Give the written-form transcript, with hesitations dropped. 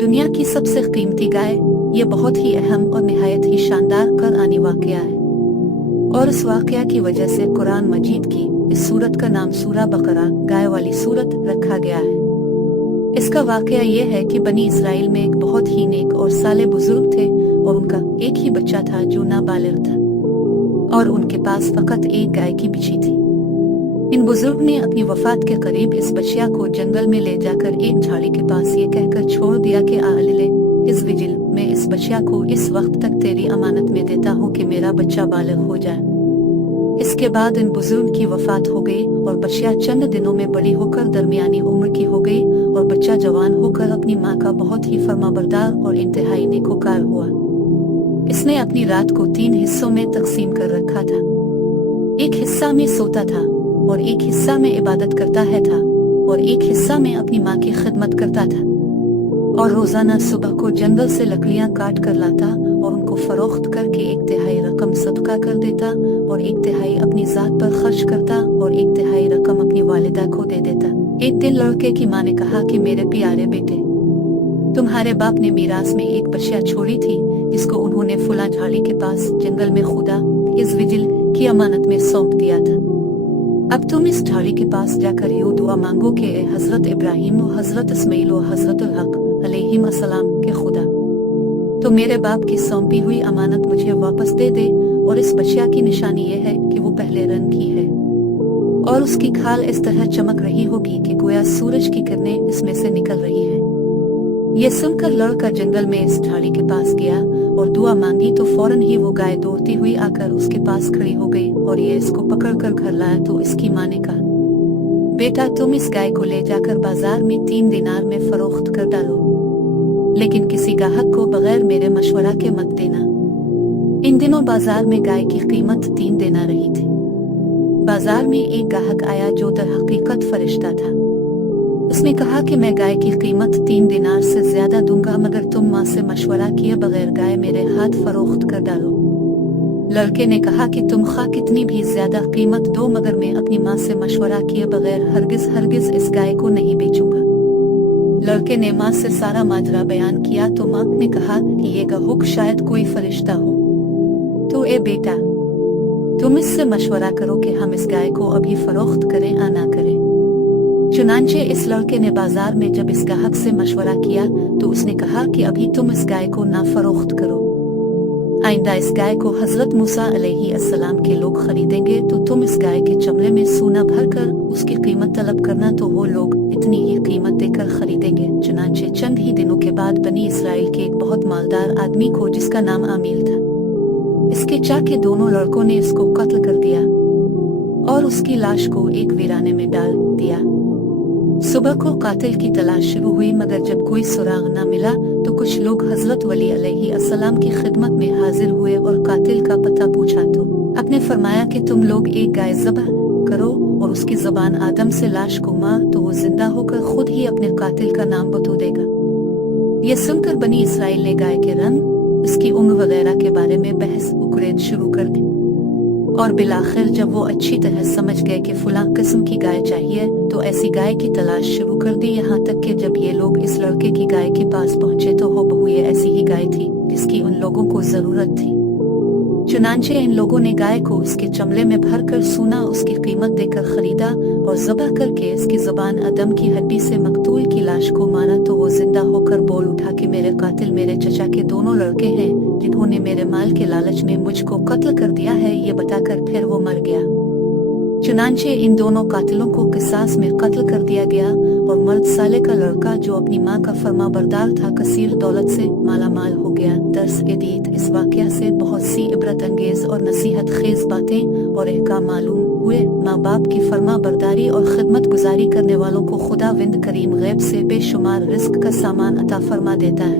दुनिया की सबसे कीमती गाय, ये बहुत ही अहम और निहायत ही शानदार कुरानी वाक़या है, और इस वाक़या की वजह से कुरान मजीद की इस सूरत का नाम सूरा बकरा गाय वाली सूरत रखा गया है। इसका वाक़या ये है कि बनी इसराइल में एक बहुत ही नेक और साले बुजुर्ग थे और उनका एक ही बच्चा था जो नाबालिग था, और उनके पास फकत एक गाय की बिछी थी। इन बुजुर्ग ने अपनी वफात के करीब इस बच्चिया को जंगल में ले जाकर एक झाड़ी के पास ये कहकर छोड़ दिया कि आलिले इस विजिल में इस बच्चिया को इस वक्त तक तेरी अमानत में देता हूँ कि मेरा बच्चा बालिग हो जाए। इसके बाद इन बुजुर्ग की वफात हो गई और बच्चिया चंद दिनों में बड़ी होकर दरमियानी उम्र की हो गई और बच्चा जवान होकर अपनी माँ का बहुत ही फरमाबरदार और इंतहाई नेकोकार हुआ। इसने अपनी रात को 3 हिस्सों में तकसीम कर रखा था। एक हिस्सा में सोता था और एक हिस्सा में इबादत करता है था और एक हिस्सा में अपनी माँ की खिदमत करता था, और रोजाना सुबह को जंगल से लकड़ियाँ काट कर लाता और उनको फरोख्त करके 1/3 रकम सदका कर देता और 1/3 अपनी जात पर खर्च करता और 1/3 रकम अपनी वालिदा को दे देता। एक दिन लड़के की माँ ने कहा कि मेरे प्यारे बेटे, तुम्हारे बाप ने मीरास में एक बच्चिया छोड़ी थी जिसको उन्होंने फुला झाड़ी के पास जंगल में खुदा इस विजिल की अमानत में सौंप दिया था। अब तुम इस झाड़ी के पास जाकर यूं दुआ मांगो कि हजरत इब्राहिम और हजरत इस्माइल और हजरत हक अलैहिम अस्सलाम के खुदा तो मेरे बाप की सौंपी हुई अमानत मुझे वापस दे दे, और इस बच्चिया की निशानी ये है कि वो पहले रंग की है और उसकी खाल इस तरह चमक रही होगी कि गोया सूरज की किरणें इसमें से निकल रही है। ये सुनकर लड़का जंगल में इस झाड़ी के पास गया और दुआ मांगी तो फौरन ही वो गाय दौड़ती हुई आकर उसके पास खड़ी हो गई और ये इसको पकड़कर घर लाया तो इसकी माँ ने कहा, बेटा तुम इस गाय को ले जाकर बाजार में 3 दिनार में फरोख्त कर डालो, लेकिन किसी ग्राहक को बगैर मेरे मशवरा के मत देना। इन दिनों बाजार में गाय की कीमत 3 दिनार रही थी। बाजार में एक ग्राहक आया जो दर हकीकत फरिश्ता था। उसने कहा कि मैं गाय की कीमत 3 दिनार से ज्यादा दूंगा मगर तुम माँ से मशवरा किए बगैर गाय मेरे हाथ फरोख्त कर डालो। लड़के ने कहा कि तुम खा कितनी भी ज्यादा कीमत दो मगर मैं अपनी माँ से मशवरा किए बगैर हरगिज इस गाय को नहीं बेचूंगा। लड़के ने माँ से सारा माजरा बयान किया तो माँ ने कहा कि ये गाहक शायद कोई फरिश्ता हो, तो ए बेटा तुम इससे मशवरा करो कि हम इस गाय को अभी फरोख्त करें या ना करें। चुनांचे इस लड़के ने बाजार में जब इस ग्राहक से मशवरा किया तो उसने कहा कि अभी तुम इस गाय को ना फरोख्त करो, आइंदा इस गाय को हजरत मूसा अलैहि अस्सलाम के लोग खरीदेंगे तो तुम इस गाय के चमड़े में सोना भरकर उसकी कीमत तलब करना तो वो लोग इतनी ही कीमत देकर खरीदेंगे। चुनांचे चंद ही दिनों के बाद बनी इसराइल के एक बहुत मालदार आदमी को जिसका नाम आमील था, इसके चाके दोनों लड़कों ने इसको कत्ल कर दिया और उसकी लाश को एक वीराने में डाल दिया। सुबह को कातिल की तलाश शुरू हुई मगर जब कोई सुराग न मिला तो कुछ लोग हजरत वली अलैहि अस्सलाम की खिदमत में हाजिर हुए और कातिल का पता पूछा तो आपने फरमाया कि तुम लोग एक गाय ज़बह करो और उसकी ज़बान आदम से लाश को मार तो वो जिंदा होकर खुद ही अपने कातिल का नाम बता देगा। ये सुनकर बनी इसराइल ने गाय के रंग, इसकी उम्र वगैरह के बारे में बहस उकरेद शुरू कर दी और बिलाखिर जब वो अच्छी तरह समझ गए कि फुला किस्म की गाय चाहिए तो ऐसी गाय की तलाश शुरू कर दी, यहाँ तक कि जब ये लोग इस लड़के की गाय के पास पहुँचे तो हो बहू ये ऐसी ही गाय थी जिसकी उन लोगों को जरूरत थी। चुनांचे इन लोगों ने गाय को उसके चमड़े में भरकर सोना उसकी कीमत देकर खरीदा और ज़बह करके इसकी ज़बान आदम की हड्डी से मकतूल की लाश को मारा तो वो जिंदा होकर बोल उठा कि मेरे कातिल मेरे चचा के दोनों लड़के हैं जिन्होंने मेरे माल के लालच में मुझको कत्ल कर दिया है, ये बताकर फिर वो मर गया। चुनांचे इन दोनों कातिलों को किसास में कत्ल कर दिया गया और मर्द साले का लड़का जो अपनी माँ का फरमाबरदार था कसीर दौलत से मालामाल हो गया। दर्स एदीत इस वाक़या से बहुत सी इबरत अंगेज और नसीहत खेज बातें और अहकाम मालूम हुए। माँ बाप की फरमाबरदारी और खिदमत गुजारी करने वालों को खुदा विंद करीम गैब से बेशुमार रिस्क का सामान अता फरमा देता है।